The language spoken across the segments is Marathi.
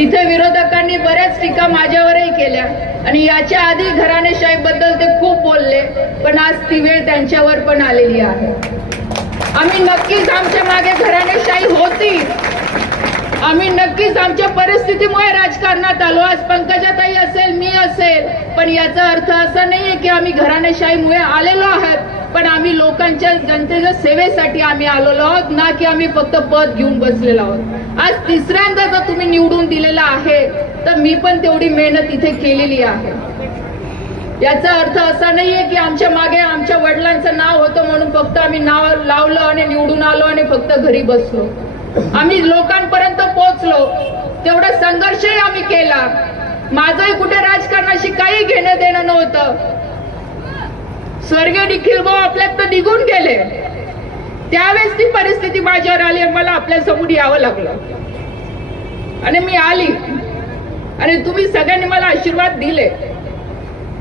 इथे विरोधकांनी बऱ्याच टीका माझ्यावरही केल्या आणि याच्या आधी घराणेशाहीबद्दल ते खूप बोलले, पण आज ती वेळ त्यांच्यावर पण आलेली आहे. आम्ही नक्कीच आमच्या मागे घराणेशाही होती, आम्ही नक्कीच आमच्या परिस्थितीमुळे राजकारणात आलो. आज पंकजाताई असेल, मी असेल, पण याचा अर्थ असा नाहीये की आम्ही घराणेशाहीमुळे आलेलो आहोत, पण आम्ही लोकांच्या जनतेच्या सेवेसाठी आम्ही आलेलो आहोत, ना की आम्ही फक्त पद घेऊन बसलेलो आहोत. आज तिसऱ्यांदा जर तुम्ही निवडून दिलेला आहे तर मी पण तेवढी मेहनत इथे केलेली आहे. याचा अर्थ असा नाहीये की आमच्या मागे आमच्या वडिलांचं नाव होतं म्हणून फक्त आम्ही नाव लावलं आणि निवडून आलो आणि फक्त घरी बसलो. आम्ही लोकांपर्यंत पोहोचलो, तेवढा संघर्षही आम्ही केला. माझंही कुठे राजकारणाशी काही घेणं देणं नव्हतं. स्वर्गीय निखिल भाऊ आपल्यात तर निघून गेले, त्यावेळेस ती परिस्थिती माझ्यावर आली आणि मला आपल्या समोर यावं लागलं आणि मी आली आणि तुम्ही सगळ्यांनी मला आशीर्वाद दिले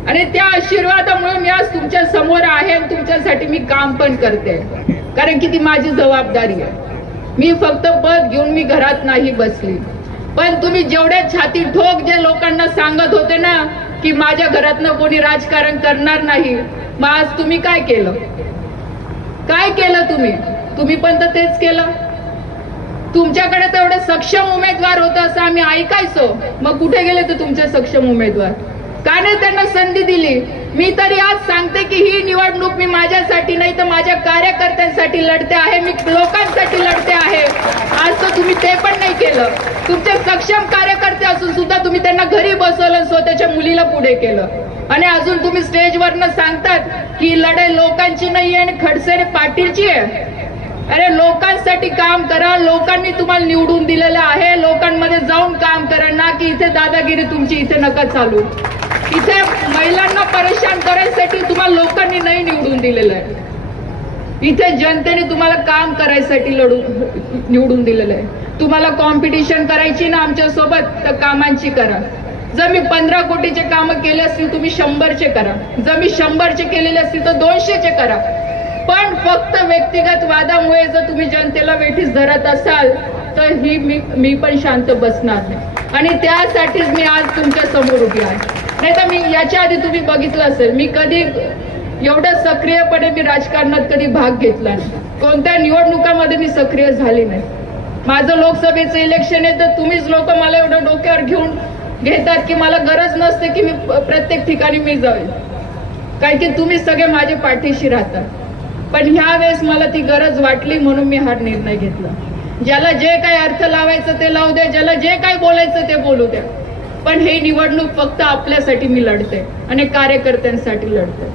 आणि त्या आशीर्वादामुळे मी आज तुमच्या समोर आहे आणि तुमच्यासाठी मी काम पण करते, कारण की ती माझी जबाबदारी आहे. मी फक्त पद घेऊन मी घरात नाही बसली, पण तुम्ही जेवढे छाती ठोक जे लोकांना सांगत होते ना की माझ्या घरातनं कोणी राजकारण करणार नाही, मग आज तुम्ही काय केलं? काय केलं तुम्ही पण तर तेच केलं. तुमच्याकडे तर एवढे सक्षम उमेदवार होते असं आम्ही ऐकायचो, मग कुठे गेले ते तुमचे सक्षम उमेदवार? का नाही त्यांना संधी दिली? मी तरी आज सांगते की ही निवडणूक मी माझ्यासाठी नाही तर माझ्या कार्यकर्त्यांसाठी लढते आहे, मी लोकांसाठी लढते आहे. आज तर तुम्ही ते पण नाही केलं. तुमचे सक्षम कार्यकर्ते असून सुद्धा तुम्ही त्यांना घरी बसवलं, स्वतःच्या मुलीला पुढे केलं आणि अजून तुम्ही स्टेजवरनं सांगतात की लढाई लोकांची नाहीये आणि खडसे पाटीलची आहे. अरे लोकांसाठी काम करा, लोकांनी तुम्हाला निवडून दिलेलं आहे, लोकांमध्ये जाऊन काम करा, ना की इथे दादागिरी तुमची इथे नका चालू. इथे महिलांना परेशान करायसाठी तुम्हाला लोकांनी नाही निवडून दिलेलं आहे. इथे जनतेने तुम्हाला काम करायसाठी निवडून दिलेलं आहे. तुम्हाला कॉम्पिटिशन करायची ना आमच्या सोबत, तर कामांची करा. जर मी 15 कोटीचे कामं केले असतील तुम्ही 100चे करा, जर मी 100चे केलेले असतील तर 200चे करा, पण फक्त व्यक्तिगत वादामुळे जर तुम्ही जनतेला वेठीस धरत असाल तर मी पण शांत बसणार नाही आणि त्यासाठीच मी आज तुमच्या समोर उभी आहे. नाही तर मी याच्या आधी तुम्ही बघितलं असेल मी कधी एवढं सक्रियपणे मी राजकारणात कधी भाग घेतला नाही, कोणत्या निवडणुकामध्ये मी सक्रिय झाली नाही. माझं लोकसभेचं इलेक्शन आहे तर तुम्हीच लोक मला एवढं डोक्यावर घेऊन घेतात की मला गरज नसते की मी प्रत्येक ठिकाणी मी जाईल, कारण की तुम्ही सगळे माझ्या पाठीशी राहतात. पण ह्या वेळेस मला ती गरज वाटली म्हणून मी हा निर्णय घेतला. ज्याला जे काही अर्थ लावायचं ते लावू द्या, ज्याला जे काही बोलायचं ते बोलू द्या, पण हे निवडणूक फक्त आपल्यासाठी मी लढते आणि कार्यकर्त्यांसाठी लढते.